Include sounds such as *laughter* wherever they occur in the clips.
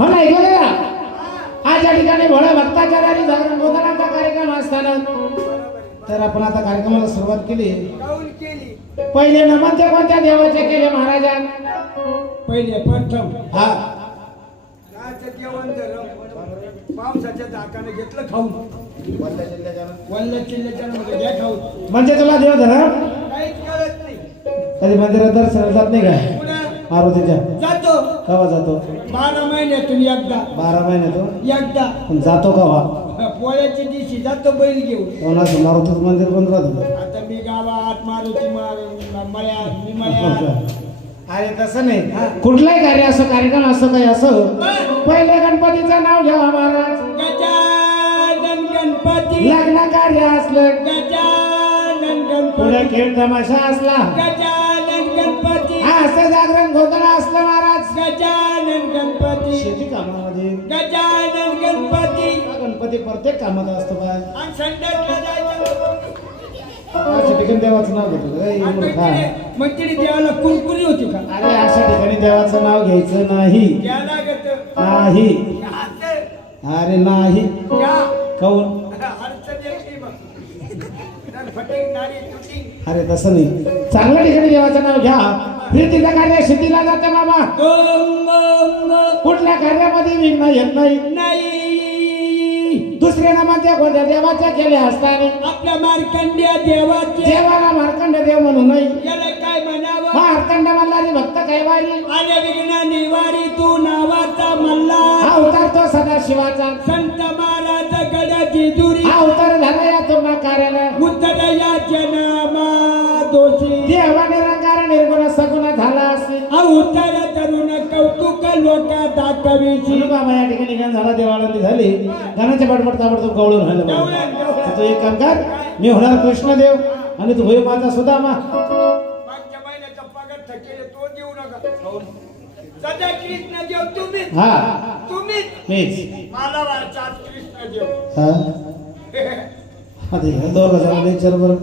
मला ऐकलं का आज या ठिकाणी भोळ्या भक्ताचार्याने जागरण बोधनाचा कार्यक्रम असताना तर आपण आता कार्यक्रमाला सुरुवात केली. पहिले नमन ते कोणत्या देवाचे केले महाराजा पहिले प्रथम. हा. पावसाच्या दाकाने घेतलं खाऊन. वल्ल किल्ल्याच्या खाऊन म्हणजे तुला देव धरम? काहीच कळत नाही. कधी मंदिरात दर्शन जात नाही का? पुन्हा मारुतीच्या जातो. कवा जातो? बारा महिन्यातून एकदा. बारा महिन्यातून? एकदा. पण जातो कवा? पोळ्याच्या दिवशी जातो बैल घेऊन. कोणाचं? मारुतीचं मंदिर बंद राहतं आता मी गावात मारुती मार मळ्यात मी मळ्यात. अरे तसं नाही. कुठलाही कार्य असो कार्यक्रम असो काही असो पहिले गणपतीचं नाव घ्यावा महाराज. गजानन गणपती. लग्न कार्य असलं. गजानन गणपती. खेळ तमाशा असला. गजानन असं जागरण गोंधळ असलं महाराज. गजानन गणपती. शेती कामामध्ये. गजानन गणपती. हा गणपती प्रत्येक कामात असतो काय आणि संडासला जायचं. अशा ठिकाणी देवाचं नाव घेतो ए, मूर्खा. मग तिने देवाला कुरकुरी होती का? अरे अशा ठिकाणी देवाचं नाव घ्यायचं नाही. घ्या लागत. नाही. अरे नाही. घ्या काऊन अडचण येते मग तर फटेक नाडी तुटी अरे तसं नाही. चांगल्या ठिकाणी देवाचं नाव घ्या. प्रीतीचं कार्य शेतीला जातं ओम कुठल्या कार्यामध्ये विघ्न येत नाही. नाही दुसऱ्या नामाच्या कोणत्या देवाच्या केले असताना. आपल्या मार्कंड्या देवाचे. देवाला मार्कंड देव म्हणू नाही याला काय म्हणावं? मार्कंड मल्हारी भक्त कैवारी आले विघ्न निवारी तू नावाचा मल्ला हा उतारतो सदा शिवाचा संत तरुण कौतुक लोका दाखविची शिलू बाबा या ठिकाणी झाला गाण्याच्या ताबडतोब राहिलं बाबा. तू एक काम कर मी होणार कृष्णदेव आणि तू होईल माझा सुदामा. मागच्या महिन्याचा पगार थकेले तो देऊ नका. सध्या कृष्ण देव तुम्हीच. हा. तुम्हीच. मीच. मला वाचा कृष्ण देव हा. *laughs* बरं.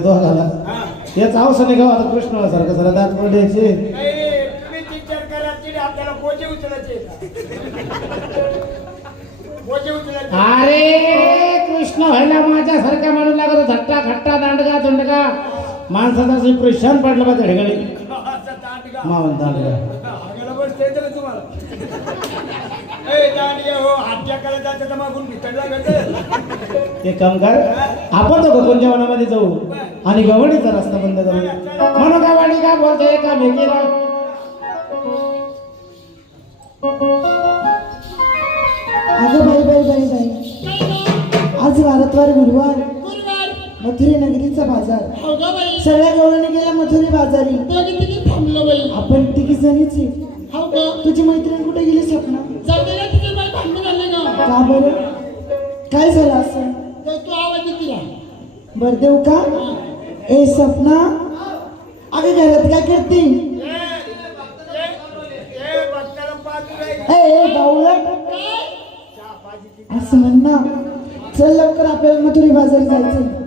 दोघाला. याच नाही गाव आता कृष्णाला सारखं जरा दात पडायचे अरे कृष्ण व्हायला माझ्यासारखा माणूस लागतो झट्टा खट्टा दांडगा दुंडगा माणसाचा प्रशांत पडलं पाहिजे हेगळे दांडगा हागायला तुम्हाला. ए हो हात्या करायला जायचं तर मागून ते काम कर आपण तो कोणत्या वनामध्ये जाऊ? आणि गवडीचा रस्ता बंद करू. म्हणून गवाडी का बोलतोय? का भेटीला अगं बाई बाई बाई बाई. आज भारतवार गुरुवार. मथुरी नगरीचा बाजार. सगळ्या गवळणी गेल्या मथुरी बाजारी. आपण तिघी जणीची तुझी मैत्रीण कुठे गेली सपना? का बरं? काय झालं असं? बर देऊ का? ए सपना अगं घरात काय करते? ए ए ए, बावळट असं म्हण ना. चल लवकर आपल्याला मथुरी बाजारी जायचं